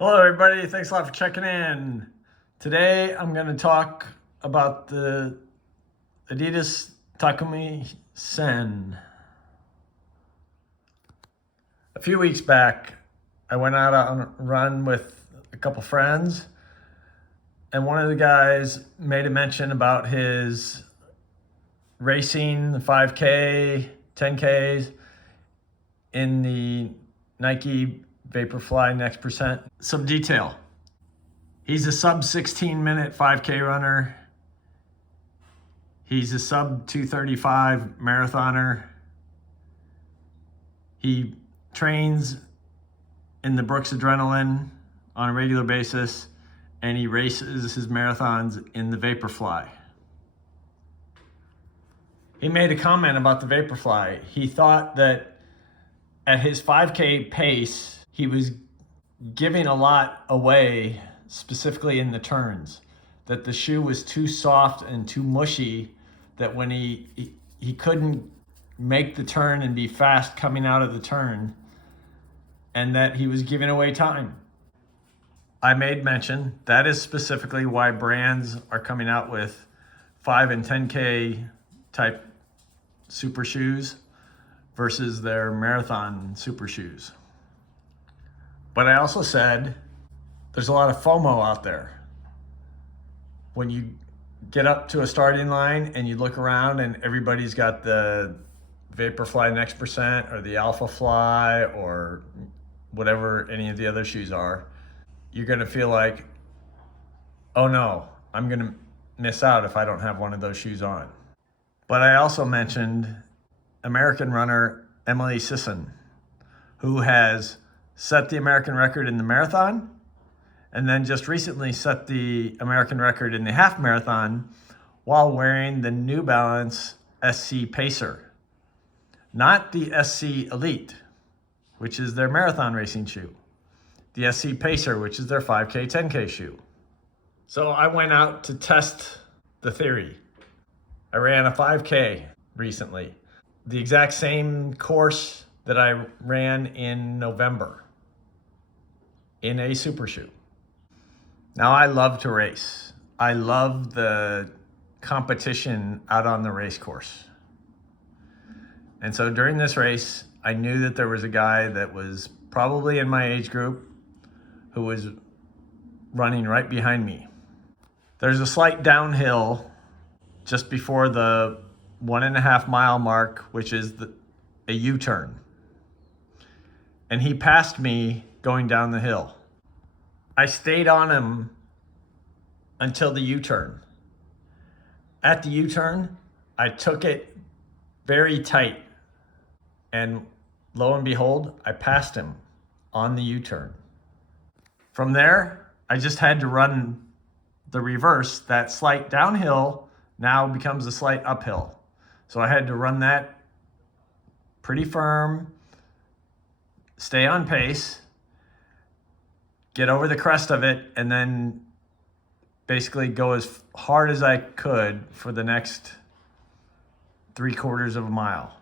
Hello everybody, thanks a lot for checking in. Today I'm going to talk about the Adidas Takumi Sen. A few weeks back, I went out on a run with a couple friends, and one of the guys made a mention about his racing the 5K, 10Ks in the Nike Vaporfly Next Percent. Some detail. He's a sub 16-minute 5K runner. He's a sub 235 marathoner. He trains in the Brooks Adrenaline on a regular basis, and he races his marathons in the Vaporfly. He made a comment about the Vaporfly. He thought that at his 5K pace, he was giving a lot away, specifically in the turns, that the shoe was too soft and too mushy, that when he couldn't make the turn and be fast coming out of the turn, and that he was giving away time. I made mention that is specifically why brands are coming out with 5 and 10K type super shoes versus their marathon super shoes. But I also said there's a lot of FOMO out there. When you get up to a starting line and you look around and everybody's got the Vaporfly Next Percent or the Alpha Fly or whatever any of the other shoes are, you're gonna feel like, oh no, I'm gonna miss out if I don't have one of those shoes on. But I also mentioned American runner Emily Sisson, who has set the American record in the marathon and then just recently set the American record in the half marathon while wearing the New Balance SC Pacer. Not the SC Elite, which is their marathon racing shoe. The SC Pacer, which is their 5K, 10K shoe. So I went out to test the theory. I ran a 5K recently, the exact same course that I ran in November in a super shoe. Now I love to race. I love the competition out on the race course. And so during this race, I knew that there was a guy that was probably in my age group who was running right behind me. There's a slight downhill just before the 1.5 mile mark, which is a U-turn. And he passed me going down the hill. I stayed on him until the U-turn. At the U-turn, I took it very tight, and lo and behold, I passed him on the U-turn. From there, I just had to run the reverse. That slight downhill now becomes a slight uphill. So I had to run that pretty firm, stay on pace, get over the crest of it, and then basically go as hard as I could for the next 3/4 of a mile.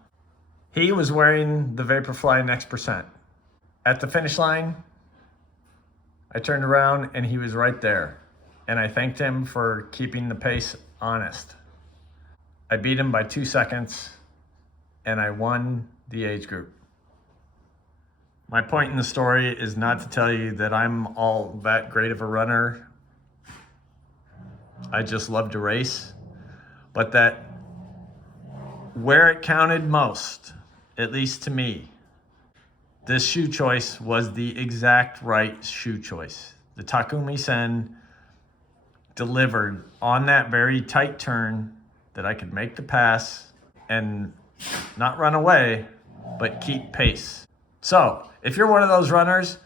He was wearing the Vaporfly Next Percent. At the finish line, I turned around and he was right there. And I thanked him for keeping the pace honest. I beat him by 2 seconds and I won the age group. My point in the story is not to tell you that I'm all that great of a runner. I just love to race, but that where it counted most, at least to me, this shoe choice was the exact right shoe choice. The Takumi Sen delivered on that very tight turn that I could make the pass and not run away, but keep pace. So if you're one of those runners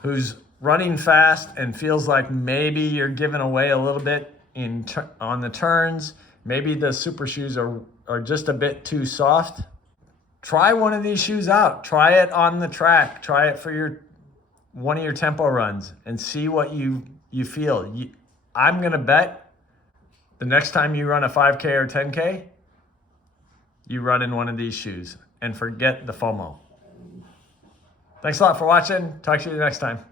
who's running fast and feels like maybe you're giving away a little bit on the turns, maybe the super shoes are just a bit too soft, try one of these shoes out. Try it on the track. Try it for one of your tempo runs and see what you feel. I'm gonna bet the next time you run a 5K or 10K, you run in one of these shoes and forget the FOMO. Thanks a lot for watching. Talk to you next time.